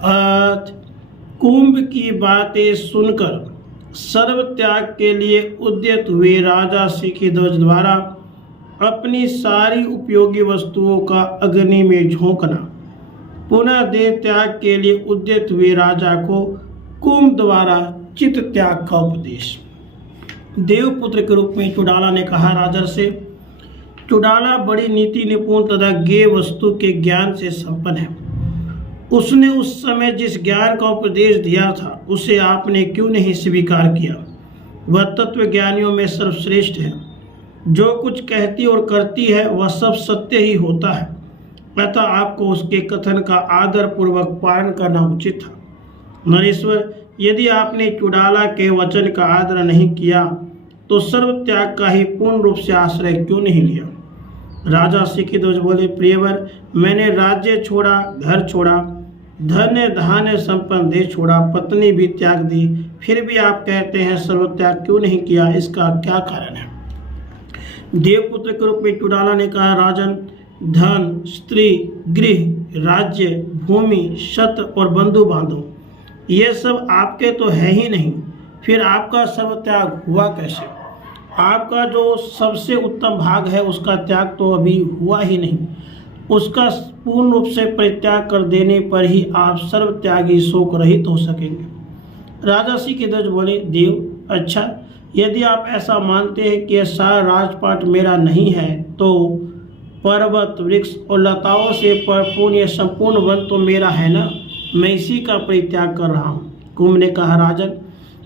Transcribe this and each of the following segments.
आज कुंभ की बातें सुनकर सर्व त्याग के लिए उद्यत हुए राजा सिकिध्वज द्वारा अपनी सारी उपयोगी वस्तुओं का अग्नि में झोंकना। पुनः देह त्याग के लिए उद्यत हुए राजा को कुंभ द्वारा चित्त त्याग का उपदेश। देवपुत्र के रूप में चुड़ाला ने कहा राजा से, चुड़ाला बड़ी नीति निपुण तथा ज्ञेय वस्तु के ज्ञान से संपन्न है। उसने उस समय जिस ज्ञान का उपदेश दिया था उसे आपने क्यों नहीं स्वीकार किया? वह तत्व ज्ञानियों में सर्वश्रेष्ठ है। जो कुछ कहती और करती है वह सब सत्य ही होता है, अतः आपको उसके कथन का आदर पूर्वक पालन करना उचित था। नरेश्वर, यदि आपने चुड़ाला के वचन का आदर नहीं किया तो सर्व त्याग का ही पूर्ण रूप से आश्रय क्यों नहीं लिया? राजा सिकिध्वज बोले, प्रियवर, मैंने राज्य छोड़ा, घर छोड़ा, धन्य धान्य संपन्न देश छोड़ा, पत्नी भी त्याग दी, फिर भी आप कहते हैं सर्व त्याग क्यों नहीं किया? इसका क्या कारण है? देवपुत्र के रूप में चुड़ाला ने कहा, राजन, धन, स्त्री, गृह, राज्य, भूमि, शत्र और बंधु बांधव ये सब आपके तो है ही नहीं, फिर आपका सर्व त्याग हुआ कैसे? आपका जो सबसे उत्तम भाग है उसका त्याग तो अभी हुआ ही नहीं। उसका पूर्ण रूप से परित्याग कर देने पर ही आप सर्व त्यागी शोक रहित हो सकेंगे। राजा सिकिध्वज बोले, देव, अच्छा, यदि आप ऐसा मानते हैं कि यह सारा राजपाट मेरा नहीं है तो पर्वत, वृक्ष और लताओं से परिपूर्ण यह संपूर्ण वन तो मेरा है ना? मैं इसी का परित्याग कर रहा हूँ। कुंभ ने कहा, राजन,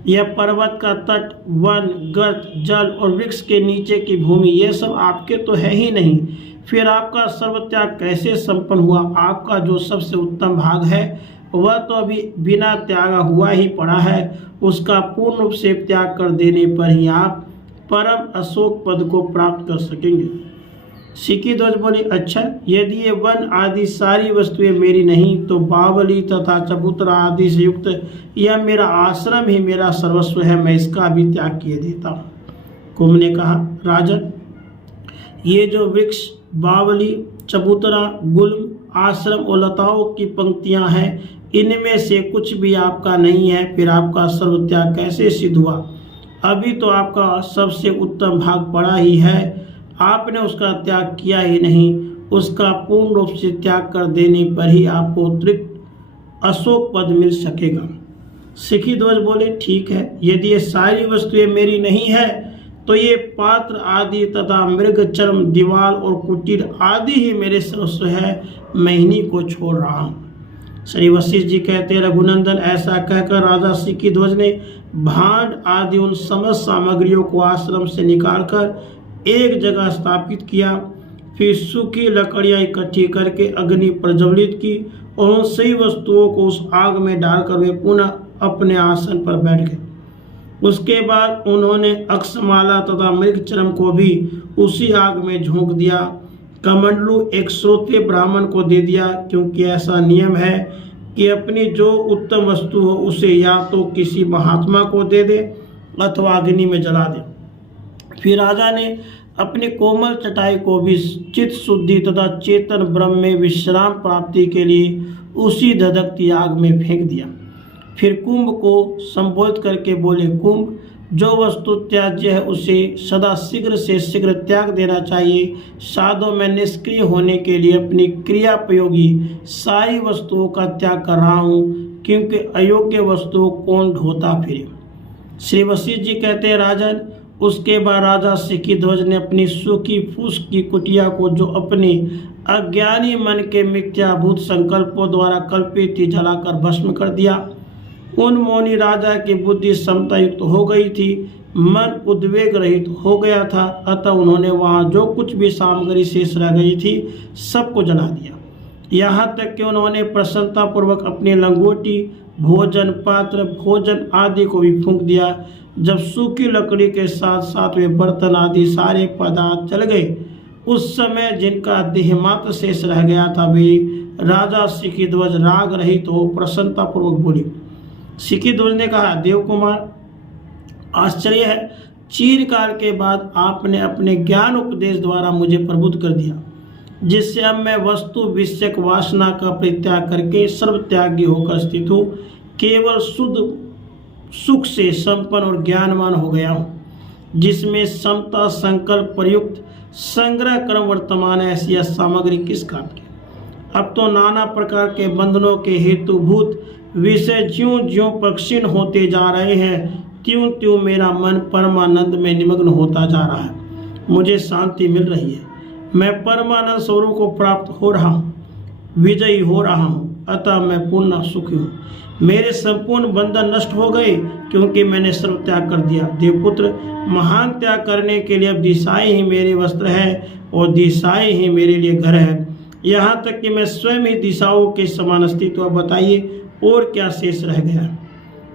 यह पर्वत का तट, वन, गर्त, जल और वृक्ष के नीचे की भूमि ये सब आपके तो है ही नहीं, फिर आपका सर्व त्याग कैसे संपन्न हुआ? आपका जो सबसे उत्तम भाग है वह तो अभी बिना त्यागा हुआ ही पड़ा है, उसका पूर्ण रूप से त्याग कर देने पर ही आप परम अशोक पद को प्राप्त कर सकेंगे। सिकिध्वज बोले, अच्छा, यदि ये वन आदि सारी वस्तुएं मेरी नहीं तो बावली तथा चबूतरा आदि से युक्त यह मेरा आश्रम ही मेरा सर्वस्व है, मैं इसका भी त्याग किए देता हूँ। कुंभ ने कहा, राजन, ये जो वृक्ष, बावली, चबूतरा, गुल्म, आश्रम और लताओं की पंक्तियां हैं, इनमें से कुछ भी आपका नहीं है, फिर आपका सर्व त्याग कैसे सिद्ध हुआ? अभी तो आपका सबसे उत्तम भाग पड़ा ही है, आपने उसका त्याग किया ही नहीं। उसका पूर्ण रूप से त्याग कर देने पर ही आपको तृप्त अशोक पद मिल सकेगा। सिकिध्वज बोले, ठीक है, यदि ये सारी वस्तुएं मेरी नहीं है तो ये पात्र आदि तथा मृग चर्म, दीवाल और कुटीर आदि ही मेरे सर्वस्व है, मैं इन्हीं को छोड़ रहा हूँ। श्री वशिष्ठ जी कहते, रघुनंदन, ऐसा कहकर राजा सिकिध्वज ने भांड आदि उन समस्त सामग्रियों को आश्रम से निकालकर एक जगह स्थापित किया, फिर सूखी लकड़ियां इकट्ठी करके अग्नि प्रज्वलित की और उन सही वस्तुओं को उस आग में डालकर वे पुनः अपने आसन पर बैठ गए। उसके बाद उन्होंने अक्षमाला तथा मृगचर्म को भी उसी आग में झोंक दिया। कमंडलू एक श्रोत्रिय ब्राह्मण को दे दिया, क्योंकि ऐसा नियम है कि अपनी जो उत्तम वस्तु हो उसे या तो किसी महात्मा को दे दे अथवा अग्नि में जला दे। फिर राजा ने अपनी कोमल चटाई को भी चित्त शुद्धि तथा चेतन ब्रह्म में विश्राम प्राप्ति के लिए उसी धधकती आग में फेंक दिया। फिर कुंभ को संबोधित करके बोले, कुंभ, जो वस्तु त्याज्य है उसे सदा शीघ्र से शीघ्र त्याग देना चाहिए। साधो मैं निष्क्रिय होने के लिए अपनी क्रियापयोगी सारी वस्तुओं का त्याग कर रहा हूँ, क्योंकि अयोग्य वस्तुओं कौन ढोता फिरे। श्री वशिष्ठ जी कहते हैं, राजन, उसके बाद राजा सिकिध्वज ने अपनी सूखी फूस की कुटिया को, जो अपने अज्ञानी मन के मिथ्याभूत संकल्पों द्वारा कल्पित थी, जलाकर भस्म कर दिया। उन मौनी राजा की बुद्धि समता युक्त हो गई थी, मन उद्वेग रहित हो गया था, अतः उन्होंने वहाँ जो कुछ भी सामग्री शेष रह गई थी सबको जला दिया। यहाँ तक कि उन्होंने प्रसन्नता पूर्वक अपनी लंगोटी, भोजन पात्र, भोजन आदि को भी फूंक दिया। जब सूखी लकड़ी के साथ साथ वे बर्तन आदि सारे पदार्थ जल गए, उस समय जिनका देह मात्र शेष रह गया था वे राजा सिकिध्वज राग रहित हो प्रसन्नता पूर्वक बोले। सिकिध्वज ने कहा, देवकुमार, आश्चर्य है, चीरकाल के बाद आपने अपने ज्ञान उपदेश द्वारा मुझे प्रबुद्ध कर दिया। जिससे अब मैं वस्तु विषयक वासना का परित्याग करके सर्वत्यागी होकर स्थित हूँ, केवल शुद्ध सुख से संपन्न और ज्ञानवान हो गया हूँ, जिसमें समता संकल्प प्रयुक्त संग्रह क्रम वर्तमान है। ऐसी सामग्री किस काम की। अब तो नाना प्रकार के बंधनों के हेतुभूत विषय ज्यों ज्यों प्रक्षीण होते जा रहे हैं, त्यों त्यों मेरा मन परमानंद में निमग्न होता जा रहा है। मुझे शांति मिल रही है, मैं परमानंद स्वरूप को प्राप्त हो रहा हूँ, विजयी हो रहा हूँ, अतः मैं पूर्ण सुखी हूँ। मेरे संपूर्ण बंधन नष्ट हो गए, क्योंकि मैंने सर्व त्याग कर दिया। देवपुत्र, महान त्याग करने के लिए अब दिशाएं ही मेरे वस्त्र है और दिशाएं ही मेरे लिए घर है, यहाँ तक कि मैं स्वयं ही दिशाओं के समान अस्तित्व। बताइए और क्या शेष रह गया।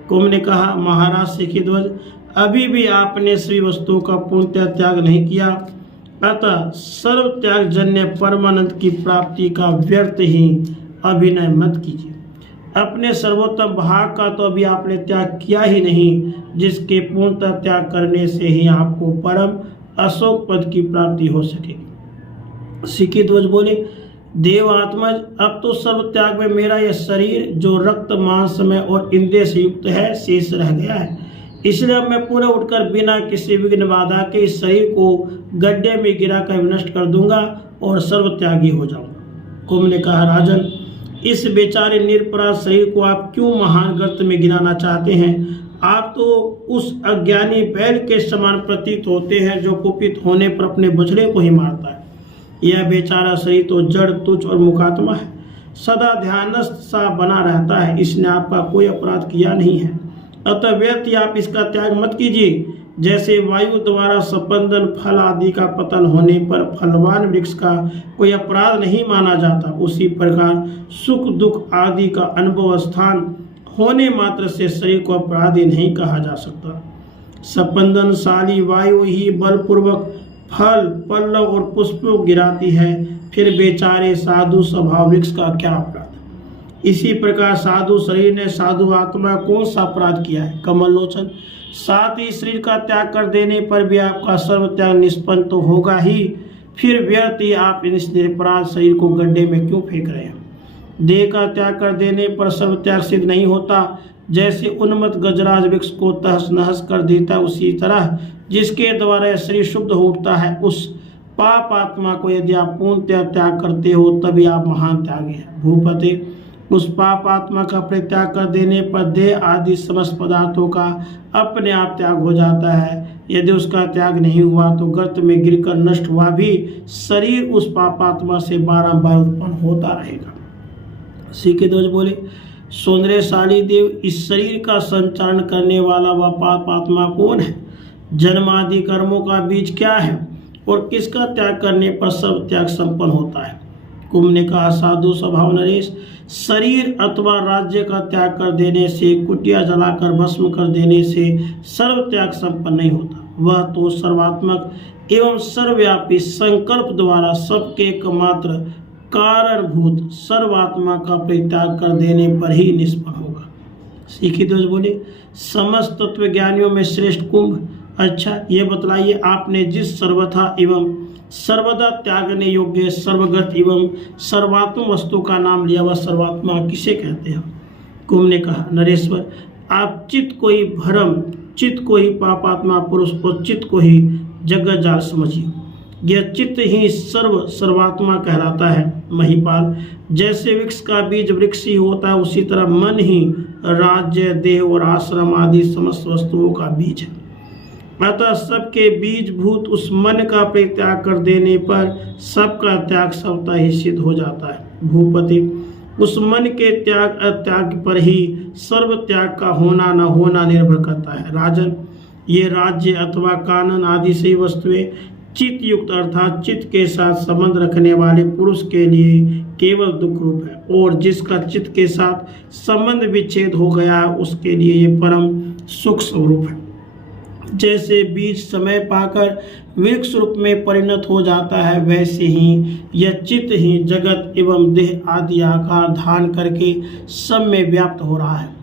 कुंभ ने कहा, महाराज शिखीध्वज, अभी भी आपने सभी वस्तुओं का पूर्णतः त्याग नहीं किया, अतः सर्व त्याग जन्य परमानंद की प्राप्ति का व्यर्थ ही अभिनय मत कीजिए। अपने सर्वोत्तम भाग का तो अभी आपने त्याग किया ही नहीं, जिसके पूर्णतः त्याग करने से ही आपको परम अशोक पद की प्राप्ति हो सकेगी। शिखीध्वज बोले, देव आत्मज, अब तो सर्व त्याग में मेरा यह शरीर जो रक्त मांसमय और इंद्रिय से युक्त है शेष रह गया है। इसलिए अब मैं पूरा उठकर बिना किसी विघ्न बाधा के इस शरीर को गड्ढे में गिराकर विनष्ट कर दूंगा और सर्व त्यागी हो जाऊंगा। कुंभ ने कहा, राजन, इस बेचारे निरपराध शरीर को आप क्यों महान गर्त में गिराना चाहते हैं। आप तो उस अज्ञानी बैल के समान प्रतीत होते हैं जो कुपित होने पर अपने बछड़े को ही मारता है। यह बेचारा शरीर तो जड़ तुच्छ और मुकात्मा है, सदा ध्यानस्थ सा बना रहता है। इसने आपका कोई अपराध किया नहीं है, अतः व्यर्थ ही आप इसका त्याग मत कीजिए। जैसे वायु द्वारा संपंदन फल आदि का पतन होने पर फलवान वृक्ष का कोई अपराध नहीं माना जाता, उसी प्रकार सुख दुख आदि का अनुभव स्थान होने मात्र से शरीर को अपराधी नहीं कहा जा सकता। संपंदनशाली वायु ही बलपूर्वक फल पल्लव और पुष्प गिराती है, फिर बेचारे साधु स्वभाव वृक्ष का क्या अपराध। इसी प्रकार साधु शरीर ने साधु आत्मा कौन सा अपराध किया है। कमल लोचन, साथ ही शरीर का त्याग कर देने पर भी आपका सर्व त्याग निष्पन्न तो होगा ही, फिर व्यर्थ ही आप इस निरपराध शरीर को गड्ढे में क्यों फेंक रहे हैं। देह का त्याग कर देने पर सर्व त्याग सिद्ध नहीं होता। जैसे उन्मत्त गजराज वृक्ष को तहस नहस कर देता है, उसी तरह जिसके द्वारा यह शरीर शुद्ध हो उठता है, उस पाप आत्मा को यदि आप पूर्णतः त्याग करते हो तभी आप महान त्यागी हैं। भूपति, उस पाप आत्मा का परित्याग कर देने पर देह आदि समस्त पदार्थों का अपने आप त्याग हो जाता है। यदि उसका त्याग नहीं हुआ तो गर्त में गिरकर नष्ट हुआ भी शरीर उस पापात्मा से बारंबार उत्पन्न होता रहेगा। शिखीध्वज बोले, सौंदर्यशाली देव, इस शरीर का संचालन करने वाला वह पापात्मा कौन है। जन्म आदि कर्मों का बीज क्या है और किसका त्याग करने पर सब त्याग संपन्न होता है। कुंभ ने कहा, साधु स्वभाव नरेश, शरीर अथवा राज्य का त्याग कर देने से, कुटिया जलाकर भस्म कर देने से सर्व त्याग संपन्न नहीं होता। वह तो सर्वात्मक एवं सर्वव्यापी संकल्प द्वारा सबके एकमात्र कारणभूत सर्वात्मा का परित्याग कर देने पर ही निष्पन्न होगा। शिखीध्वज बोले, समस्त तत्व ज्ञानियों में श्रेष्ठ कुंभ, अच्छा ये बतलाइए, आपने जिस सर्वथा एवं सर्वदा त्यागने योग्य सर्वगत एवं सर्वात्म वस्तु का नाम लिया, वह सर्वात्मा किसे कहते हैं। कुंभ ने कहा, नरेश्वर, आप चित्त को ही भ्रम, चित्त को ही पापात्मा पुरुष और चित्त को ही जगत जाल समझिए। यह चित्त ही सर्वात्मा कहलाता है। महिपाल, जैसे वृक्ष का बीज वृक्ष ही होता है, उसी तरह मन ही राज्य देह और आश्रम आदि समस्त वस्तुओं का बीज है। अतः सबके बीज भूत उस मन का परित्याग कर देने पर सबका त्याग स्वतः ही सिद्ध हो जाता है। भूपति, उस मन के त्याग अत्याग पर ही सर्व त्याग का होना न होना निर्भर करता है। राजन, ये राज्य अथवा कानून आदि से वस्तुएं चित्त युक्त अर्थात चित्त के साथ संबंध रखने वाले पुरुष के लिए केवल दुख रूप है, और जिसका चित्त के साथ संबंध विच्छेद हो गया है उसके लिए ये परम सुख स्वरूप है। जैसे बीज समय पाकर वृक्ष रूप में परिणत हो जाता है, वैसे ही यह चित्त ही जगत एवं देह आदि आकार धारण करके सब में व्याप्त हो रहा है।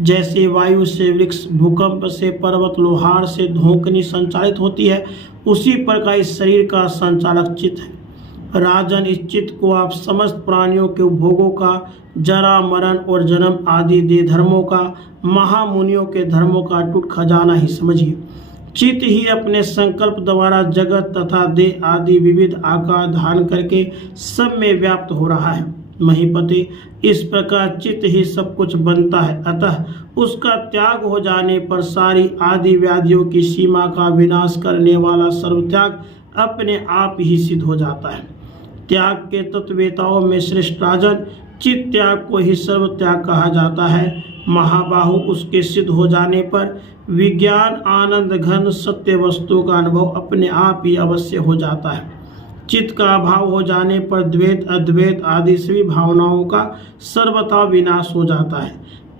जैसे वायु से वृक्ष, भूकंप से पर्वत, लोहार से धोकनी संचालित होती है, उसी प्रकार इस शरीर का संचालक चित्त है। राजन, इस चित्त को आप समस्त प्राणियों के उपभोगों का, जरा मरण और जन्म आदि दे धर्मों का, महामुनियों के धर्मों का अटूट खजाना ही समझिए। चित्त ही अपने संकल्प द्वारा जगत तथा देह आदि विविध आकार धारण करके सब में व्याप्त हो रहा है। महीपते, इस प्रकार चित्त ही सब कुछ बनता है, अतः उसका त्याग हो जाने पर सारी आदि व्याधियों की सीमा का विनाश करने वाला सर्वत्याग अपने आप ही सिद्ध हो जाता है। त्याग के तत्ववेताओं में श्रेष्ठ राजन, चित्त त्याग को ही सर्व त्याग कहा जाता है। महाबाहु, उसके सिद्ध हो जाने पर विज्ञान आनंद घन सत्य वस्तु का अनुभव अपने आप ही अवश्य हो जाता है। चित्त का अभाव हो जाने पर द्वैत अद्वैत आदि सभी भावनाओं का सर्वथा विनाश हो जाता है।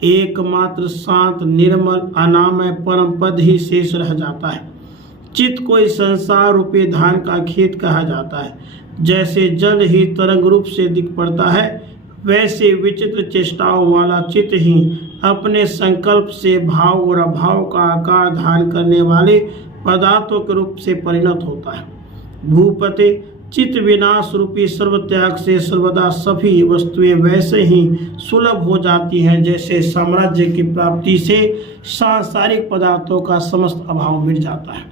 एकमात्र शांत निर्मल अनामय परम पद ही शेष रह जाता है। चित्त को इस संसार रूपी धान का खेत कहा जाता है। जैसे जल ही तरंग रूप से दिख पड़ता है, वैसे विचित्र चेष्टाओं वाला चित्त ही अपने संकल्प से भाव और अभाव का आकार धारण करने वाले पदार्थों के रूप से परिणत होता है। भूपते, चित्त विनाश रूपी सर्वत्याग से सर्वदा सभी वस्तुएं वैसे ही सुलभ हो जाती हैं जैसे साम्राज्य की प्राप्ति से सांसारिक पदार्थों का समस्त अभाव मिट जाता है।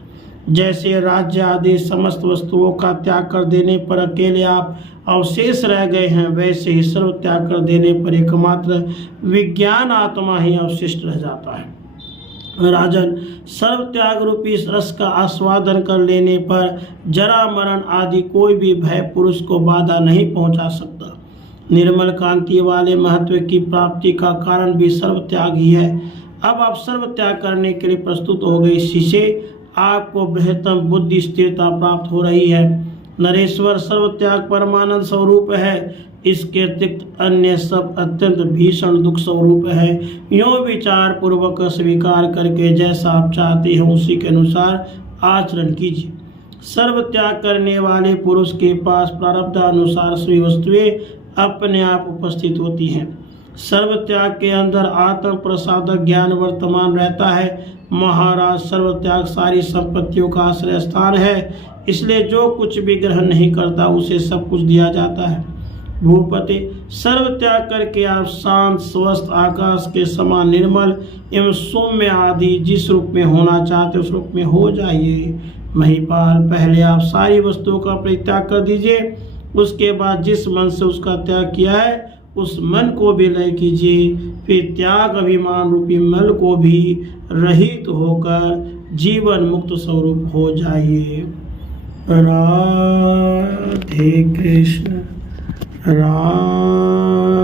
जैसे राज्य आदि समस्त वस्तुओं का त्याग कर देने पर अकेले आप अवशेष रह गए हैं, वैसे ही सर्व त्याग कर देने पर एकमात्र विज्ञान आत्मा ही अवशिष्ट रह जाता है। राजन, सर्व त्याग रूपी रस का आस्वादन कर लेने पर जरा मरण आदि कोई भी भय पुरुष को बाधा नहीं पहुंचा सकता। निर्मल कांति वाले महत्व की प्राप्ति का कारण भी सर्व त्याग ही है। अब आप सर्व त्याग करने के लिए प्रस्तुत हो गए शिष्य, आपको बृहत्तम बुद्धि स्थिरता प्राप्त हो रही है। नरेश्वर सर्व त्याग परमानंद स्वरूप है, इसके अतिरिक्त अन्य सब अत्यंत भीषण दुख स्वरूप है। यों विचार पूर्वक स्वीकार करके जैसा आप चाहते हैं उसी के अनुसार आचरण कीजिए। सर्व त्याग करने वाले पुरुष के पास प्रारब्ध अनुसार सभी वस्तुएं अपने आप उपस्थित होती हैं। सर्व त्याग के अंदर आत्म प्रसादक ज्ञान वर्तमान रहता है। महाराज, सर्व त्याग सारी संपत्तियों का आश्रय स्थान है, इसलिए जो कुछ भी ग्रहण नहीं करता उसे सब कुछ दिया जाता है। भूपति, सर्व त्याग करके आप शांत स्वस्थ आकाश के समान निर्मल एवं सौम्य आदि जिस रूप में होना चाहते उस रूप में हो जाइए। महिपाल, पहले आप सारी वस्तुओं का परित्याग कर दीजिए, उसके बाद जिस मन से उसका त्याग किया है उस मन को भी लय कीजिए। फिर त्याग अभिमान रूपी मल को भी रहित होकर जीवन मुक्त स्वरूप हो जाइए। राधे कृष्ण, राधे।